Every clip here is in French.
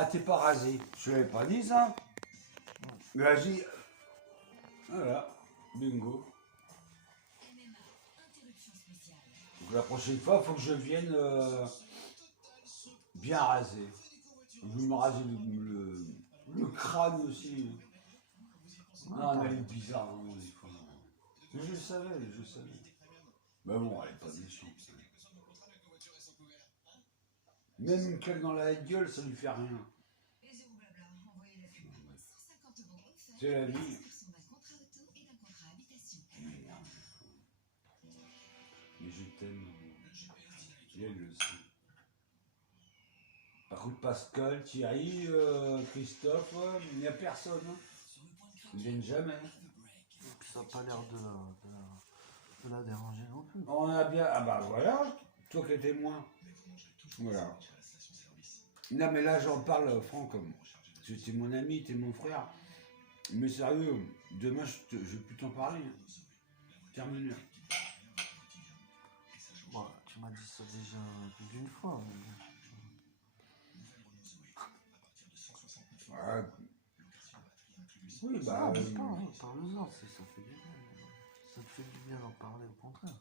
Ah, t'es pas rasé. Je l'avais pas dit ça. Mais vas-y. Voilà. Bingo. Donc la prochaine fois, il faut que je vienne bien rasé. Je vais me raser le crâne aussi. Non, elle est bizarre, vraiment, des fois. Mais je le savais, je le savais. Mais bon, elle est pas méchante. Même une claque dans la gueule, ça lui fait rien. C'est la vie. Mais je t'aime. Et elle le sait. Par contre, Pascal, Thierry, Christophe, il n'y a personne. Hein. Ils viennent jamais. Et puis ça n'a pas l'air de la déranger non plus. On a bien. Ah bah voilà, toi qui es témoin. Voilà. Non mais là j'en parle franc comme. Tu es mon ami, tu es mon frère. Mais sérieux, demain je vais plus t'en parler. Hein. Terminé. Bon, tu m'as dit ça déjà plus d'une fois. Ouais. Oui, bah. Parle-en, ça fait du bien. Ça te fait du bien d'en parler, au contraire.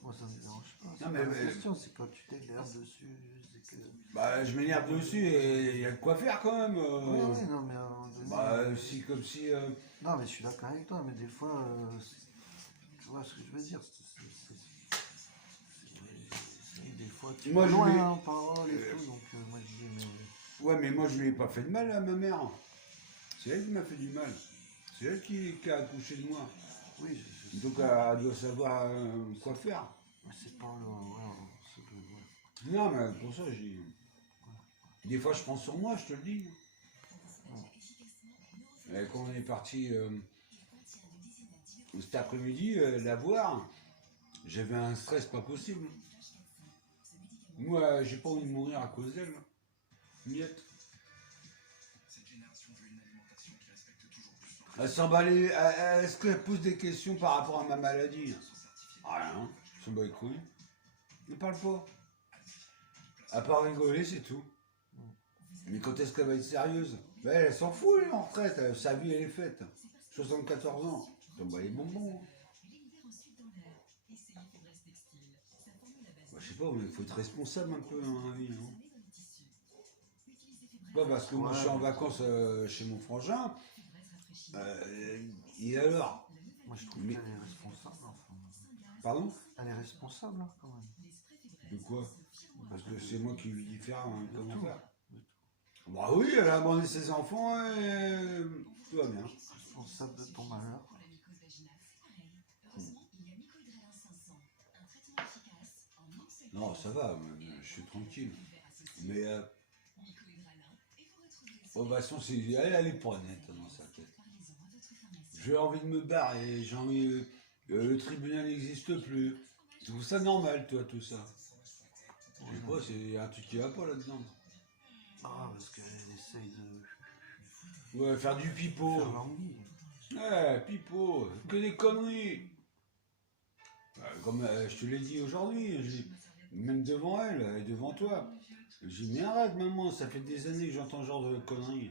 Moi, ça me dérange pas. Non, La mais question, c'est quand tu t'énerves dessus. Que... Bah, je m'énerve dessus et il y a de quoi faire quand même. Oui, non, mais à un moment donné, bah, si, comme si. Non, mais je suis d'accord avec toi, mais des fois, tu vois ce que je veux dire. Des fois, tu Moi, vas je loin lui- en parole et tout, donc moi je dis, mais. Ouais, mais moi je lui ai pas fait de mal à ma mère. C'est elle qui m'a fait du mal. C'est elle qui a accouché de moi. Oui, Donc elle doit savoir quoi faire. mais c'est pas le. Ouais. Non, mais pour ça, j'ai. Des fois, je prends sur moi, je te le dis. Et quand on est parti cet après-midi la voir, j'avais un stress pas possible. Moi, j'ai pas envie de mourir à cause d'elle. Miette. Elle s'emballait. Est-ce qu'elle pose des questions par rapport à ma maladie? Rien. Elle s'en bat les couilles. Ne parle pas. À part rigoler, c'est tout. Mais quand est-ce qu'elle va être sérieuse? Ben, elle s'en fout, elle est en retraite. Sa vie, elle est faite. 74 ans. Elle s'en bat les bonbons. Bah, je sais pas, mais il faut être responsable un peu dans la vie. Hein. Pas parce que moi, je suis en vacances chez mon frangin. Et alors? Moi je trouve qu'elle est responsable. Enfin. Pardon? Elle est responsable, hein, quand même. De quoi? Parce que c'est moi qui lui dis faire comment faire. De tout. Bah oui, elle a abandonné ses enfants et tout va bien. Responsable de ton malheur. Non, ça va, je suis tranquille. Mais oh, bah, son, elle est pas nette dans sa tête. J'ai envie de me barrer, j'ai envie. Le tribunal n'existe plus. Je trouve ça normal, toi, tout ça. Je sais pas, c'est un truc qui va pas là-dedans. Ah, parce qu'elle essaye de. Ouais, faire du pipeau. Faire l'anguille. Ouais, pipeau, que des conneries. Comme je te l'ai dit aujourd'hui, même devant elle et devant toi. J'ai dit, mais arrête, maman, ça fait des années que j'entends ce genre de conneries.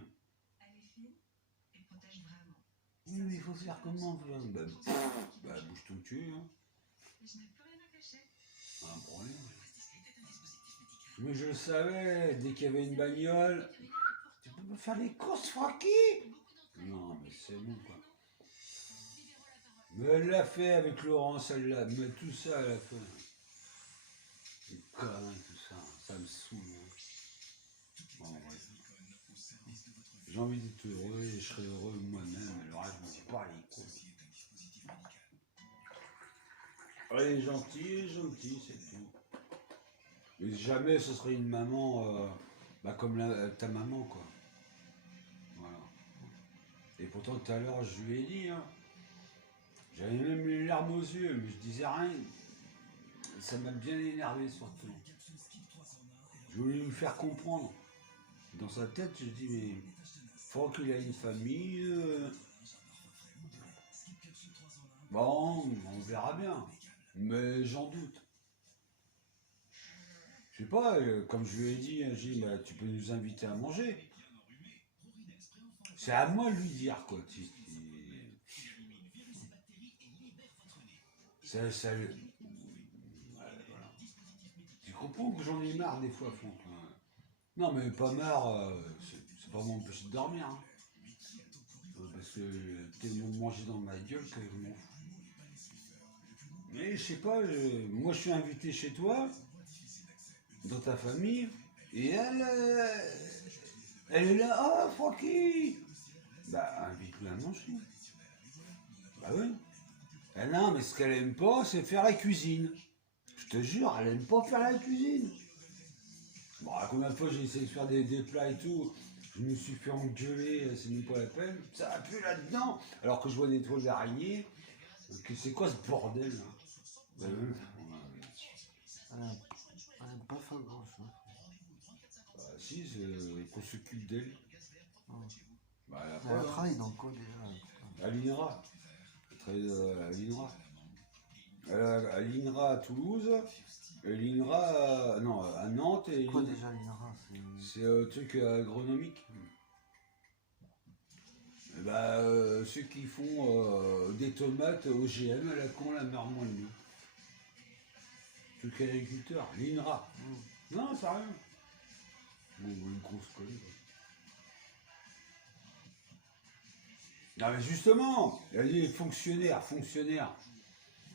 Oui, mais il faut faire comment? Bah, bouge ton cul. Hein. Pas un problème. Mais je le savais, dès qu'il y avait une bagnole, tu peux pas faire les courses, Francky? Non, mais c'est bon, quoi. Mais elle l'a fait avec Laurence, elle l'a. Mais tout ça, elle a fait. Les conneries, tout ça, ça me saoule. Hein. Bon, ouais. J'ai envie d'être heureux et je serai heureux moi-même, mais le reste, je m'en bats les couilles. Elle est gentille, c'est tout. Et jamais ce serait une maman comme ta maman, quoi. Voilà. Et pourtant, tout à l'heure, je lui ai dit, hein, j'avais même les larmes aux yeux, mais je disais rien. Ça m'a bien énervé, surtout. Je voulais lui faire comprendre. Dans sa tête, je dis, mais faut qu'il ait une famille. Bon, on verra bien. Mais j'en doute. Je sais pas, comme je lui ai dit, j'ai dit, bah, tu peux nous inviter à manger. C'est à moi de lui dire, quoi. Ça, voilà. Tu comprends que j'en ai marre des fois, Franck. Hein. Non, mais pas marre, c'est pas m'empêcher de dormir. Hein. Parce que tellement manger dans ma gueule que je m'en fous. Mais je sais pas, moi je suis invité chez toi, dans ta famille, et elle est là, ah, Francky. Bah, invite-la à manger. Bah oui. Ah non, mais ce qu'elle aime pas, c'est faire la cuisine. Je te jure, elle aime pas faire la cuisine. Bon, combien de fois j'ai essayé de faire des plats et tout, je me suis fait engueuler, c'est même pas la peine. Ça va plus là-dedans. Alors que je vois des toiles d'araignée. Que c'est quoi ce bordel là? Bah, Elle aime pas faire grand chose. bah si, c'est qu'on s'occupe d'elle. Bah, Elle travaille dans quoi déjà? À l'INRA. Elle travaille à l'INRA. À l'INRA à Toulouse, et l'INRA non, à Nantes. Et quoi déjà l'INRA? C'est un truc agronomique. Et bah, ceux qui font des tomates OGM à la con, la marmotte. Truc agriculteur, l'INRA. Non, ça rien. Bon, une grosse conne. Non mais justement, elle dit fonctionnaire.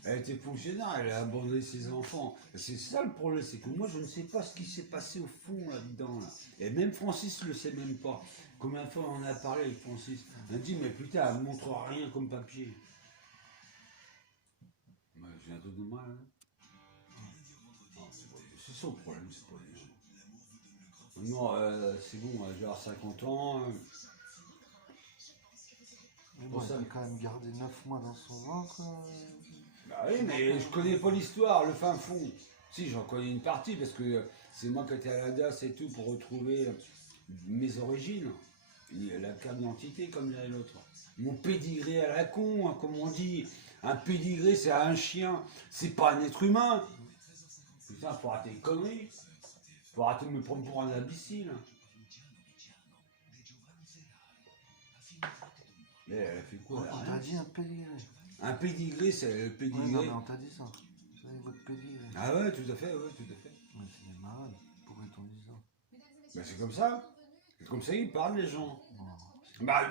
Elle était fonctionnaire, elle a abandonné ses enfants. C'est ça le problème, c'est que moi je ne sais pas ce qui s'est passé au fond là-dedans. Là. Et même Francis ne le sait même pas. Combien de fois on en a parlé avec Francis? On a dit mais putain, elle ne montre rien comme papier. Bah, j'ai un truc de mal. Hein. C'est ça le problème, c'est pas les gens. Non, c'est bon, j'ai avoir 50 ans. Mais bon, elle a quand même gardé 9 mois dans son ventre. Bah oui, mais je connais pas l'histoire, le fin fond. Si, j'en connais une partie, parce que c'est moi qui étais à la DAS et tout pour retrouver mes origines. La carte d'identité, comme dirait l'autre. Mon pédigré à la con, hein, comme on dit. Un pédigré, c'est un chien, c'est pas un être humain. Putain, faut arrêter les conneries. Faut arrêter de me prendre pour un imbécile. Mais elle a fait quoi? On t'a dit un pédigré. Un pédigré, c'est le pédigré. Ouais, non, mais on t'a dit ça. Vous avez votre pédigré. Ah ouais, tout à fait, ouais, tout à fait. Mais c'est des malades. Pourquoi t'en dis ça? Ben c'est comme ça. C'est comme ça qu'ils parlent les gens. Non, Bah,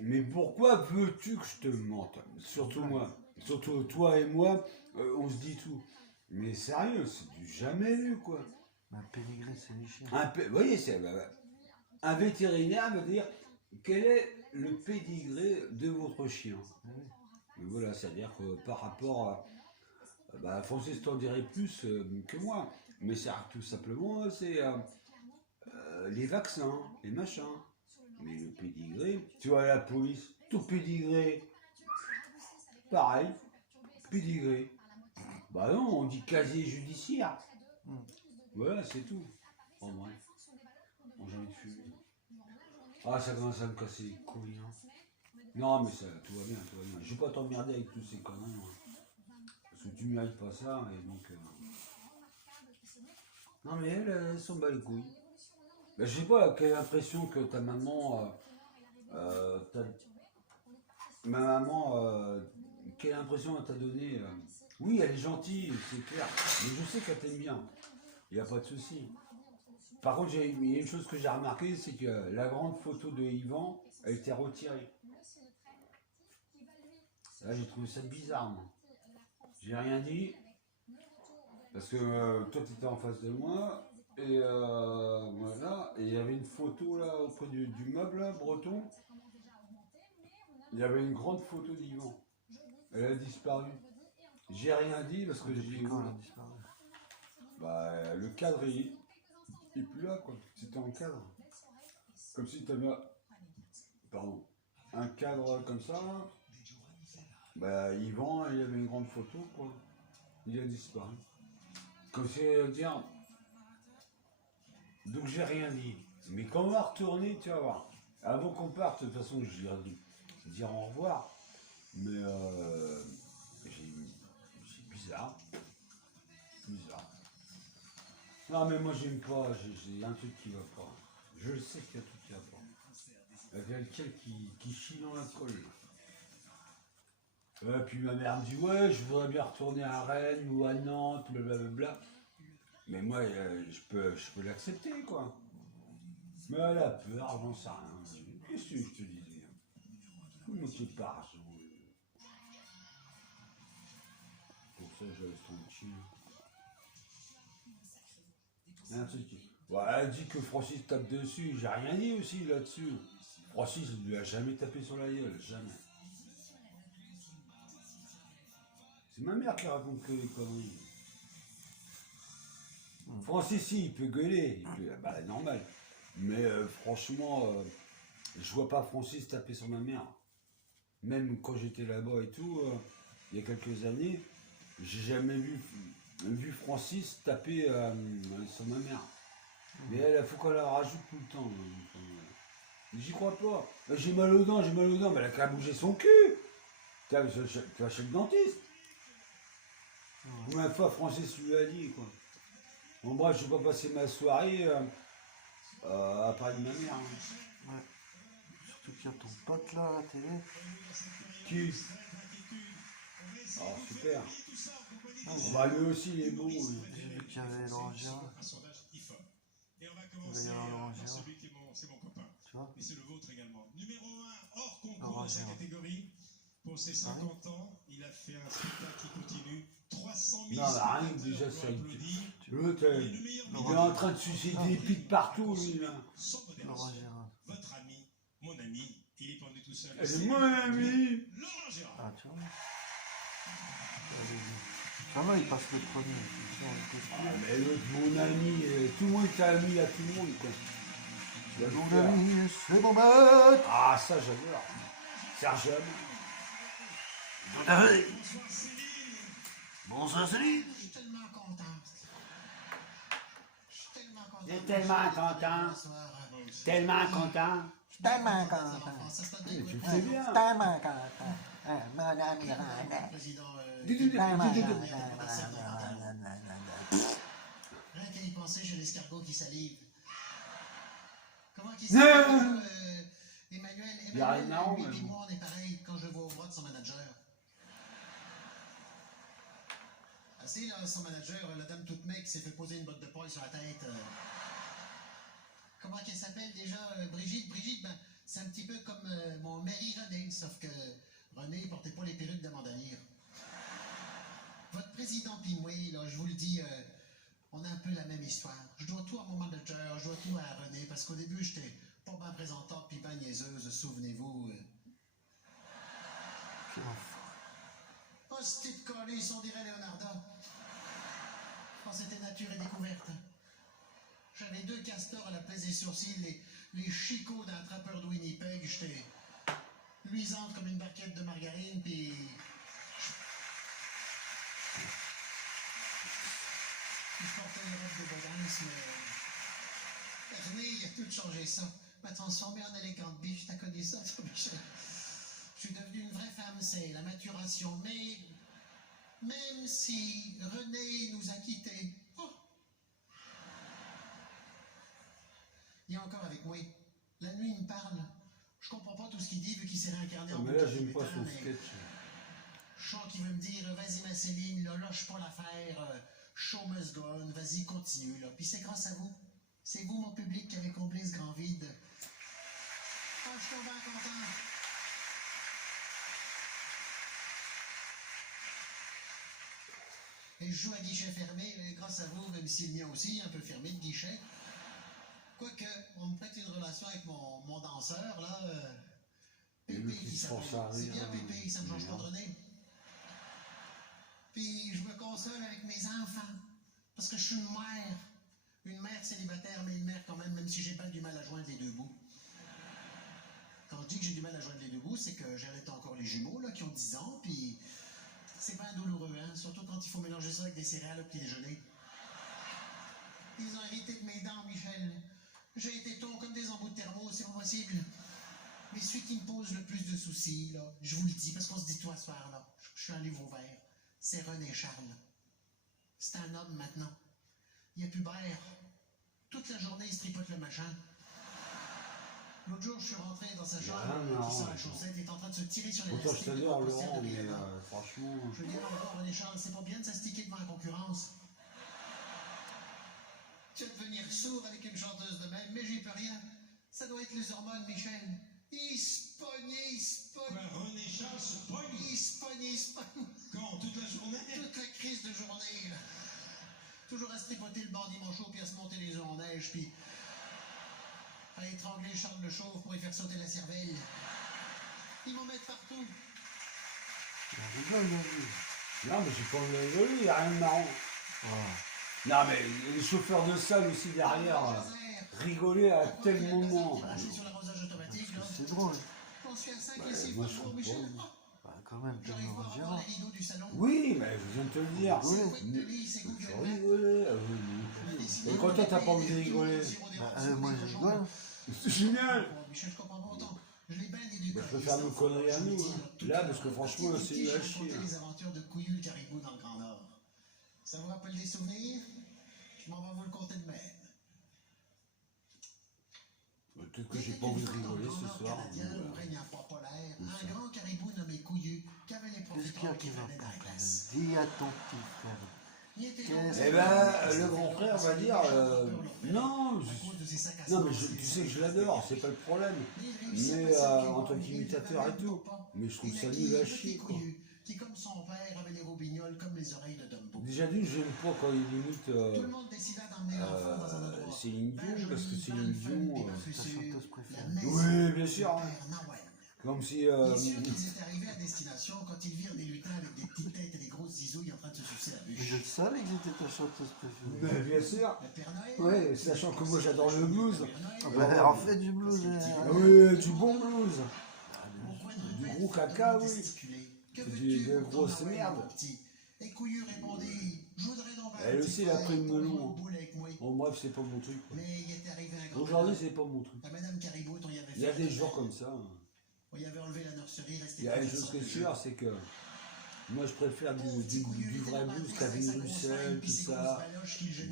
mais pourquoi veux-tu que je te mente? Surtout moi. Surtout toi et moi, on se dit tout. Mais sérieux, c'est du jamais vu, quoi. Un pédigré, c'est les chiens. Vous voyez, un vétérinaire veut dire quel est le pédigré de votre chien. Ah oui. Mais voilà, c'est-à-dire que par rapport à... Bah, Francis t'en dirait plus que moi. Mais c'est tout simplement, c'est les vaccins, les machins. Mais le pédigré, tu vois, la police, tout pédigré. Pareil, pédigré. Bah non, on dit casier judiciaire. Voilà, c'est tout. En bref. J'ai envie de fumer. Ah, ça commence à me casser les couilles. Hein. Non, mais ça, tout va bien, tout va bien. Je vais pas t'emmerder avec tous ces conneries. Hein. Parce que tu mérites pas ça, et donc... Non, mais elle s'en bat les couilles. Ben, je sais pas quelle impression que ta maman... ma maman... quelle impression elle t'a donné Oui, elle est gentille, c'est clair. Mais je sais qu'elle t'aime bien. Il n'y a pas de souci. Par contre, il y a une chose que j'ai remarqué, c'est que la grande photo de Yvan, elle était retirée. Là, j'ai trouvé ça bizarre, moi. J'ai rien dit. Parce que toi, tu étais en face de moi. Et voilà. Et il y avait une photo, là, auprès du meuble, là, breton. Il y avait une grande photo d'Yvan. Elle a disparu. J'ai rien dit parce que j'ai... Quand elle a disparu? Bah, le cadre, il est plus là, quoi. C'était en cadre. Comme si tu avais... Pardon. Un cadre comme ça. Bah, Yvan, il y avait une grande photo, quoi. Il a disparu. Comme si dire... Donc j'ai rien dit. Mais quand on va retourner, tu vas voir. Avant qu'on parte, de toute façon, je dirais dire au revoir. Mais c'est bizarre. Bizarre. Non, mais moi, j'aime pas. J'ai un truc qui va pas. Je le sais qu'il y a un truc qui va pas. Il y a quelqu'un qui chie dans la colle. Puis ma mère me dit, ouais, je voudrais bien retourner à Rennes ou à Nantes, blablabla. Mais moi, je peux l'accepter, quoi. Mais elle a peur, j'en sais rien. Qu'est-ce que je te disais? Comment tu pars? Pour ça, je reste tranquille. Un truc. Ouais, elle dit que Francis tape dessus. J'ai rien dit aussi là-dessus. Francis ne lui a jamais tapé sur la gueule, jamais. C'est ma mère qui raconte que les conneries. Francis, si, il peut gueuler. Bah, normal. Mais franchement, je vois pas Francis taper sur ma mère. Même quand j'étais là-bas et tout, il y a quelques années, j'ai jamais vu Francis taper sur ma mère. Mais elle, il faut qu'on la rajoute tout le temps. J'y crois pas. J'ai mal aux dents, mais elle a qu'à bouger son cul. Tu vas chez le dentiste. Combien de fois Francis lui a dit, quoi. Bon, bref, je vais pas passer ma soirée à parler de ma mère. Hein. Ouais. Surtout qu'il y a ton pote là à la télé. Qui? Oh, super. Bah, lui aussi, il est beau. J'ai vu qu'il y avait Laurent Gérard. Et on va commencer par celui qui est c'est mon copain. Tu vois? Et c'est le vôtre également. Numéro 1, hors concours Laurent dans sa Gérard. catégorie. Pour ses 50 ans, il a fait un spectacle qui continue. 300 000 Non, bah, rien que déjà, ça. L'autre, il est en train de sucer des pics partout, lui, là. Laurent Gérard. Votre ami, mon ami, il est pendu tout seul. C'est mon ami. Laurent Gérard. Ah, tu vois? Ça va, il passe le premier. Ah, mais l'autre, mon ami, tout le monde est ami à tout le monde, quoi. Mon ami, c'est mon maître. Ah, ça, j'adore. Serge Ham. Tout à fait. Bonsoir, Céline. Je suis tellement content. Je suis tellement content. Il est tellement content. Tellement content. Tellement content. Tu le sais bien. Tellement content. Mon ami René. Rien qu'à y penser, j'ai l'escargot qui salive. Comment qu'il s'appelle Emmanuel, lui et moi, on est pareil quand je vois au bras de son manager. Assis là, son manager, la dame toute mec qui s'est fait poser une botte de paille sur la tête. Comment qu'elle s'appelle déjà Brigitte. Brigitte, ben, c'est un petit peu comme mon mari René, sauf que René ne portait pas les perruques d'Amanda Lear. Votre président pis moi, là, je vous le dis, on a un peu la même histoire. Je dois tout à mon manager, je dois tout à René, parce qu'au début, j'étais pas bien présentable pis bien niaiseuse, souvenez-vous. Oh, ce type collé, on dirait Leonardo. Oh, c'était nature et découverte. J'avais 2 castors à la place des sourcils, les chicots d'un trappeur de Winnipeg. J'étais luisante comme une barquette de margarine, puis... Je portais les robes de Bodens, mais... René, il a tout changé ça. M'a transformé en élégante biche, t'as connu ça, toi, Michel? Je suis devenue une vraie femme, c'est la maturation, mais... Même si René nous a quittés... Oh. Il est encore avec moi. La nuit, il me parle. Je comprends pas tout ce qu'il dit, vu qu'il s'est réincarné en Mais là, j'aime pas son sketch. Je sens qu'il veut me dire, vas-y ma Céline, là, lâche pas l'affaire, show must go on, vas-y, continue, là. Puis c'est grâce à vous. C'est vous, mon public, qui avez comblé ce grand vide. Ah, je suis bien content. Et je joue à guichet fermé, mais grâce à vous, même si le mien aussi, un peu fermé de guichet. Quoique, on me prête une relation avec mon danseur, là, Pépé qui s'appelle. C'est bien Pépé, ça me change pas de René. Puis je me console avec mes enfants, parce que je suis une mère. Une mère célibataire, mais une mère quand même, même si j'ai pas du mal à joindre les deux bouts. Quand je dis que j'ai du mal à joindre les deux bouts, c'est que j'arrête encore les jumeaux, là, qui ont 10 ans, puis c'est pas douloureux, hein, surtout quand il faut mélanger ça avec des céréales au petit déjeuner. Ils ont hérité de mes dents, Michel. J'ai été ton comme des embouts de thermo, c'est pas possible. Mais celui qui me pose le plus de soucis, là, je vous le dis, parce qu'on se dit tout à ce soir, là, je suis un livre ouvert, c'est René Charles. C'est un homme maintenant. il est pubère. Toute la journée, il se tripote le machin. L'autre jour, je suis rentré dans sa chambre, qui sort la chaussette, il est en train de se tirer sur Autant je l'élastique. t'adore, Laurent, mais franchement. Je veux dire encore, René Charles, c'est pas bien de s'astiquer devant la concurrence. Tu vas devenir sourd avec une chanteuse de même, mais j'y peux rien. Ça doit être les hormones, Michel. Il se pogne, il se pogne. Quoi, René Charles se pogne? Il se pogne, il se pogne. Quand? Toute la journée? Toute la crise de journée, là. Toujours à se tripoter le bandit manchot, puis à se monter les œufs en neige, puis à étrangler Charles le Chauve pour y faire sauter la cervelle. Ils m'en mettent partout. On rigole, là, lui. Non, mais j'ai pas envie de rigoler, il n'y a rien de marrant. Oh. Non, mais les chauffeurs de salle aussi derrière, rigoler à tel moment. Sur l'arrosage automatique, là. C'est drôle. On se fait à 5 Ouais, et 6 moi, fois je pour Michel. comprends. Bah, quand même, t'as J'arrive le pas à Gérard. voir les rideaux du salon. Oui, mais je viens de te le dire. Oui. C'est couette de lit, c'est Je Google Maps. rigolais. Et quand toi, t'as pas envie de rigoler? Moi, je rigole. C'est génial. Michel, je comprends pas autant. Je les baigne et du Bah, je peux faire nos conneries à nous, hein. Là, parce que franchement, c'est nul à chier. les aventures de Couillu le caribou dans le Grand Nord. Ça vous rappelle des souvenirs? Je m'en vais vous le conter de même. Peut-être que j'ai pas envie de rigoler ce soir. Où règne un froid polaire, un grand caribou nommé Couillu, qui avait les Qu'est-ce profiteurs qu'il y qui a qui va venaient dans la pas glace. Dis à ton petit frère. Eh ben, le grand frère va dire non, non, mais tu sais que je l'adore, c'est pas le problème. Mais en tant qu'imitateur et tout. Mais je trouve ça nul à chier, quoi. Qui, comme son père, avait les roubignoles comme les oreilles de Dumbo. Déjà d'une, j'aime pas quand il imite Tout le monde décida d'emmener l'enfant dans un endroit. Céline Dion, parce que Céline Dion. Ta chanteuse préférée. Oui, bien sûr. Hein. Comme si. Il est sûr qu'ils étaient arrivés à destination quand ils virent des lutins avec des petites têtes et des grosses zizouilles en train de se sucer la Mais bûche. je le savais que c'était ta chanteuse préférée. Mais bien sûr. Le Père Noël. Ouais, sachant que moi j'adore le blues. Bah, en fait, du blues. Oui, du bon blues. Au coin de Du rue, gros caca, oui. gesticulé. Que C'est veux-tu, de mon grosse Noël, merde. mon petit? Et Couillu répondit, je voudrais donc faire Elle un aussi, petit elle a pris le frère pour melon, jouer au hein. boule avec moi. Bon, bref, c'est pas mon truc. Quoi. Mais il est arrivé un grand Aujourd'hui, malheur. c'est pas mon truc. À Madame Caribou, on y avait Il y a fait des la jours fête. comme ça. Hein. On y avait enlevé la nurserie, resté Il y a plus une la chose sorte qui est de sûre, c'est que moi je préfère du vrai blues qu'Avenue Russell, tout ça,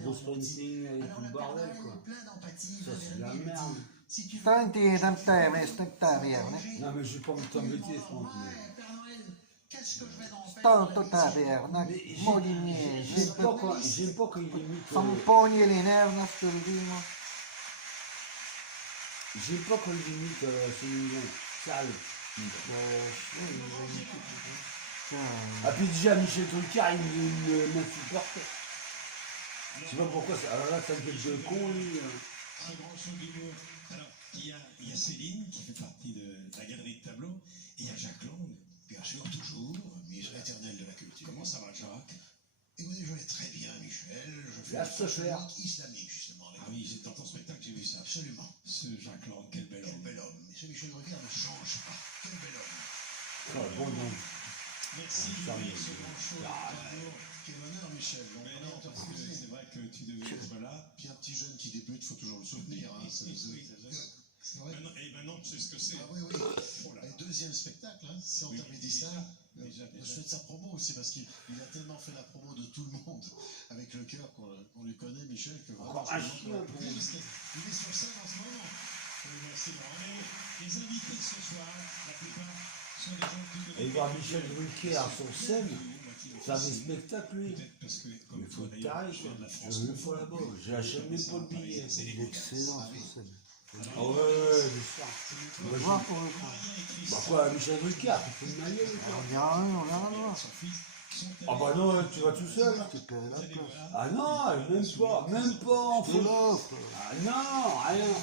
Bruce Springsteen et tout le bordel, quoi. Ça, c'est de la merde. Tanti, tant'è, st'è verne. Non, mais j'ai pas envie de t'embêter, Franck. Tanto taverna, molinese, J'aime pas quand il imite. tamponi e linerna, stordino. J'aime pas quand il imite Céline Dion. Sale. Ah, puis déjà, Michel Drucker, il m'insupporte. Je sais pas pourquoi, alors là, ça me fait de con, lui. Un grand show d'humour. Alors, il y a Céline qui fait partie de la galerie de tableaux, et il y a Jacques Lang, bien sûr, toujours, ministre éternel de la culture. Comment ça va, Jacques? Écoutez, je vais très bien, Michel. Je fais Là, la ce faire. islamique, justement. Ah oui, c'est dans ton spectacle, j'ai vu ça. Absolument. Ce Jacques Lang, quel bel homme. Quel bel homme. Ce Michel Drucker ne change pas. Quel bel homme. Ah, bon, non. Merci Ça d'ouvrir me- ce grand show Ah, d'humour. Quel honneur, Michel. Mais non, parce que c'est vrai que tu devais être là. Puis un petit jeune qui débute, il faut toujours le soutenir. Hein, c'est vrai. Et maintenant, tu sais ce que c'est. Ah oui, oui. Oh là là. Et deuxième spectacle, hein, si on Oui, t'avait dit ça, déjà. je fais de sa promo aussi, parce qu'il a tellement fait la promo de tout le monde avec le cœur qu'on lui connaît, Michel, que vraiment... Encore un chien, il pour est sur scène en ce moment. Oui, merci, Laurent. Mais les invités de ce soir, la plupart, sont des gens qui... Et voir Michel Drucker sur scène, faire des spectacles, lui. Peut-être parce que, comme Mais faut toi, que d'ailleurs, t'arrêtes, tu viens de la quoi. France. Je veux une fois là-bas. J'achète même pas le billet. C'est Il est excellent sur scène. Ah ouais, c'est ça. On va voir pour le coup. Bah quoi, Michel Drucker, tu fais de ma gueule, On quoi. dira rien, on verra voir. Ah bah non, tu vas tout seul. Je te paierai la place. Ah non, même pas, en Je te fait. l'offre. Ah non, rien.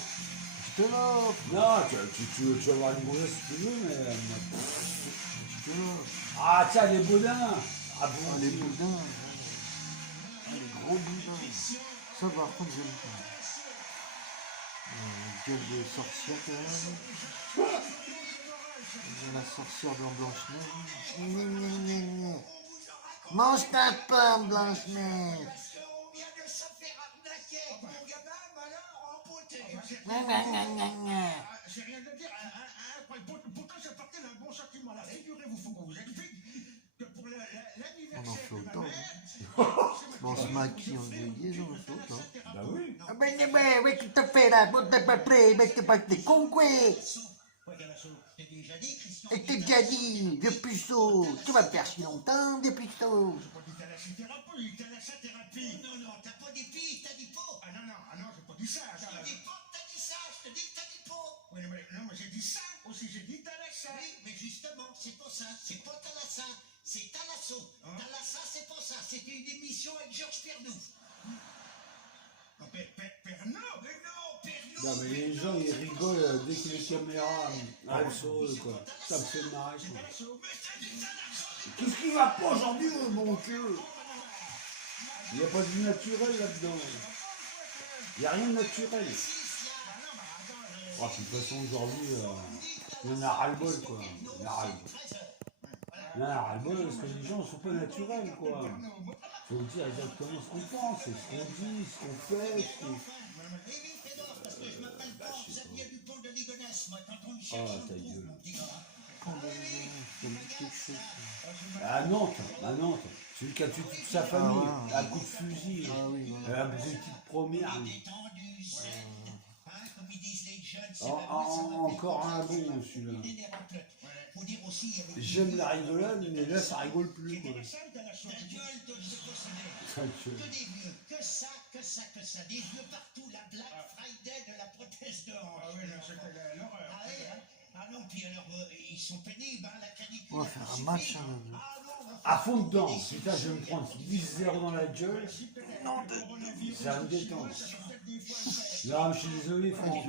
Je te l'offre. Non, tu vas avoir une grosse si tu veux, mais... Je te l'offre. Ah tiens, les boudins. Ah Ah, bon, les boudins. Ah, les gros boudins. Ça, par contre, j'aime pas. Gueule de sorcière, quand même. Il y a la sorcière dans Blanche-Neige. Mange ta pomme, Blanche-Neige. J'ai rien à dire. Pourtant, ça partait d'un bon sentiment. Là, figurez-vous, faut qu'on vous explique que pour On en l'anniversaire fait de ma autant. mère, c'est ma Bon, ce maquis en vieillit, dans le saut, hein. Bah oui. Ah ben, mais qu'est-ce que t'as fait là? Bon, t'as pas pris, mais t'es pas t'es con, quoi! Ouais, Galasso, je t'ai déjà dit, Christian. Et t'es déjà dit, vieux puceau, tu vas me faire chier longtemps, vieux puceau! J'ai pas dit thalassothérapie, thalassothérapie. Non, non, t'as pas dit pis, t'as dit pot. Ah non, j'ai pas dit ça. Je te dis pas que t'as dit ça, je te dis que t'as dit pot. Oui, mais j'ai dit ça aussi, j'ai dit thalassa. Oui, mais justement, c'est pas ça, c'est pas Thalassa, c'est Thalasso. Hein? Thalassa, c'est pas ça, c'était une émission avec Georges Pernouf. Non, Pernod. Mais non, Pernouf. Non mais les gens ils rigolent dès que les caméras arrivent sur eux quoi. Ça me fait marrer quoi. Thalasso. Mais t'as dit Thalasso. Qu'est-ce qui va pas aujourd'hui mon cul? Il n'y a pas de naturel là-dedans. Il n'y a rien de naturel. Oh, de toute façon aujourd'hui, il y en a ras-le-bol quoi. Il y en a ras-le-bol. Il y en a ras-le-bol parce que les gens ne sont pas naturels quoi. Faut dire exactement ce qu'on pense, ce qu'on dit, ce qu'on fait, ce qu'on... Oui, fais gaffe, parce que je m'appelle pas Xavier Dupont de Ligonnès, moi, t'es en train de chercher Ah, un ta trou, gueule. mon petit gars. Oh, ben, ça me dit quelque chose. À Nantes, celui qui a tué toute sa famille, ouais. à coup de fusil, Ah oui, voilà. abruti de première. Détendu, c'est... Hein, comme ils disent les jeunes, c'est Oh, la nuit, ça va encore faire un comme ça, bon, ça celui-là. va faire des raclettes. Faut dire aussi, il y avait... J'aime la rigolade, mais là ça rigole plus quoi. Ta gueule de se posséder. Ta gueule. Que des vieux, que ça, des vieux partout, la Black Friday de la prothèse de hanche. Ah oui, non, c'était l'horreur. Ah ouais, hein. Ah non, puis alors, ils sont pénibles, hein, la canicule. On va faire un match, hein, là. Ah non, on va À faire fond dedans, putain je vais me prendre 10-0 dans la gueule, ça va me détendre. Non, je suis désolé Franck.